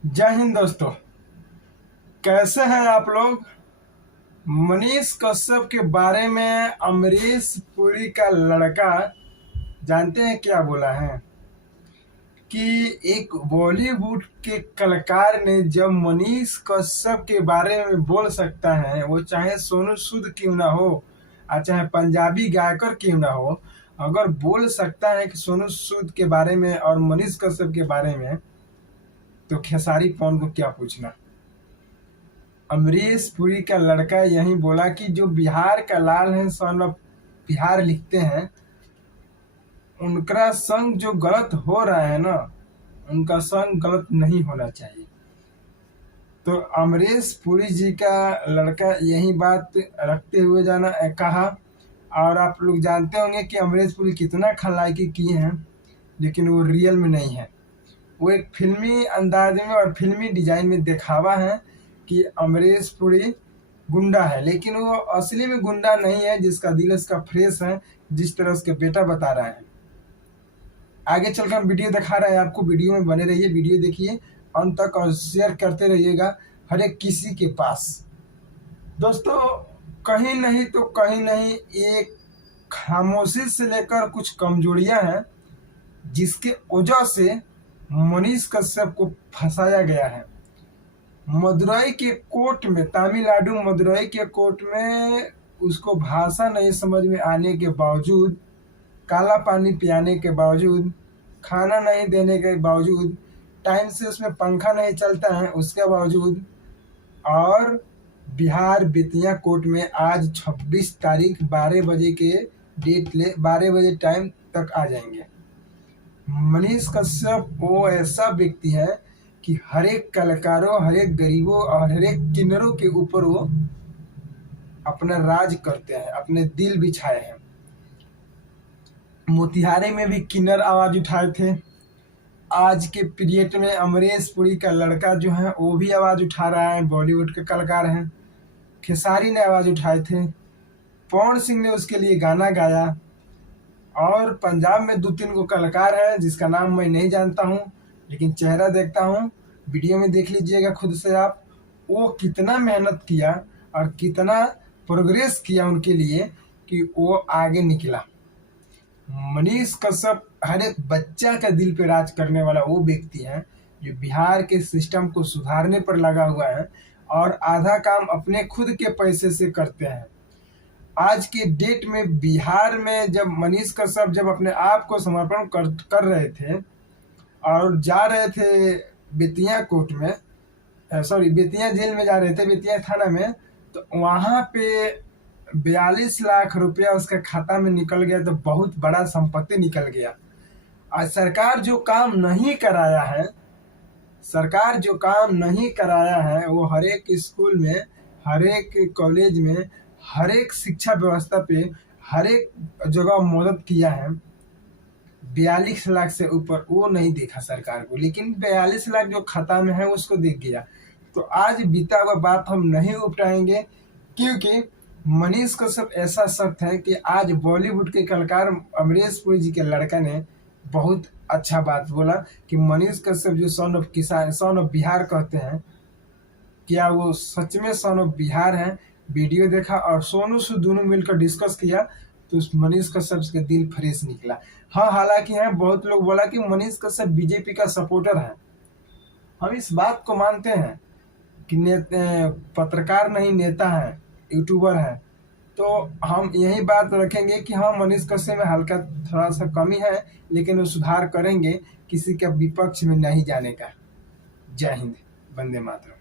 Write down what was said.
जय हिंद दोस्तों। कैसे हैं आप लोग। मनीष कश्यप के बारे में अमरीश पुरी का लड़का जानते हैं क्या बोला है कि एक बॉलीवुड के कलाकार ने जब मनीष कश्यप के बारे में बोल सकता है, वो चाहे सोनू सूद क्यों ना हो और चाहे पंजाबी गायकर क्यों ना हो, अगर बोल सकता है कि सोनू सूद के बारे में और मनीष कश्यप के बारे में, तो खेसारी पवन को क्या पूछना। अमरीश पुरी का लड़का यही बोला कि जो बिहार का लाल है सन ऑफ बिहार लिखते हैं, उनका संग जो गलत हो रहा है ना, उनका संग गलत नहीं होना चाहिए। तो अमरीश पुरी जी का लड़का यही बात रखते हुए कहा। और आप लोग जानते होंगे कि अमरीश पुरी कितना खलनायकी किए हैं, लेकिन वो रियल में नहीं है। वो एक फिल्मी अंदाज में और फिल्मी डिजाइन में दिखावा है कि अमरीश पुरी गुंडा है, लेकिन वो असली में गुंडा नहीं है। जिसका दिल उसका फ्रेश है, जिस तरह उसके बेटा बता रहा है। आगे चलकर हम वीडियो दिखा रहे हैं आपको, वीडियो में बने रहिए, वीडियो देखिए अंत तक और शेयर करते रहिएगा हर एक किसी के पास। दोस्तों, कहीं नहीं तो कहीं नहीं एक खामोशी से लेकर कुछ कमजोरियां हैं जिसके वजह से मनीष कश्यप को फंसाया गया है। मदुरई के कोर्ट में, तमिलनाडु मदुरई के कोर्ट में उसको भाषा नहीं समझ में आने के बावजूद, काला पानी पियाने के बावजूद, खाना नहीं देने के बावजूद, टाइम से उसमें पंखा नहीं चलता है उसके बावजूद, और बिहार बेतिया कोर्ट में आज 26 तारीख 12 बजे के डेट 12 बजे टाइम तक आ जाएंगे। मनीष कश्यप वो ऐसा व्यक्ति है कि हर एक कलाकारों, हर एक गरीबों और हर एक किन्नरों के ऊपर वो अपना राज करते हैं, अपने दिल बिछाए हैं। मोतिहारी में भी किन्नर आवाज उठाए थे। आज के पीरियड में अमरीश पुरी का लड़का जो है वो भी आवाज उठा रहा है, बॉलीवुड के कलाकार हैं। खेसारी ने आवाज उठाए थे, पवन सिंह ने उसके लिए गाना गाया, और पंजाब में 2-3 को कलाकार है जिसका नाम मैं नहीं जानता हूँ, लेकिन चेहरा देखता हूँ। वीडियो में देख लीजिएगा खुद से आप, वो कितना मेहनत किया और कितना प्रोग्रेस किया उनके लिए कि वो आगे निकला। मनीष कश्यप हर एक बच्चा का दिल पे राज करने वाला वो व्यक्ति है जो बिहार के सिस्टम को सुधारने पर लगा हुआ है और आधा काम अपने खुद के पैसे से करते हैं। आज के डेट में बिहार में जब मनीष कश्यप जब अपने आप को समर्पण कर रहे थे और जा रहे थे बेतिया कोर्ट में, बेतिया जेल में जा रहे थे, बेतिया थाना में, तो वहाँ पे 42 लाख रुपया उसका खाता में निकल गया। तो बहुत बड़ा संपत्ति निकल गया। आज सरकार जो काम नहीं कराया है, वो हर एक स्कूल में, हर एक कॉलेज में, हर एक शिक्षा व्यवस्था पे, हर एक जगह मदद किया है। 42 लाख से ऊपर वो नहीं देखा सरकार को, लेकिन 42 लाख जो खाता में है उसको देख गया। तो आज बीता हुआ बात हम नहीं उठाएंगे, क्योंकि मनीष कश्यप ऐसा शख्स है कि आज बॉलीवुड के कलाकार अमरीश पुरी जी के लड़का ने बहुत अच्छा बात बोला कि मनीष कश्यप जो सन ऑफ बिहार कहते हैं, क्या वो सच में सन ऑफ बिहार है। वीडियो देखा और सोनू सूद दोनों मिलकर डिस्कस किया तो उस मनीष कश्यप के दिल फ्रेश निकला। हाँ, हालांकि है बहुत लोग बोला कि मनीष कश्यप बीजेपी का सपोर्टर है। हम इस बात को मानते हैं कि पत्रकार नहीं नेता है, यूट्यूबर है। तो हम यही बात रखेंगे कि हाँ, मनीष कश्यप में हल्का थोड़ा सा कमी है, लेकिन वो सुधार करेंगे, किसी के विपक्ष में नहीं जाने का। जय हिंद, वंदे मातरम।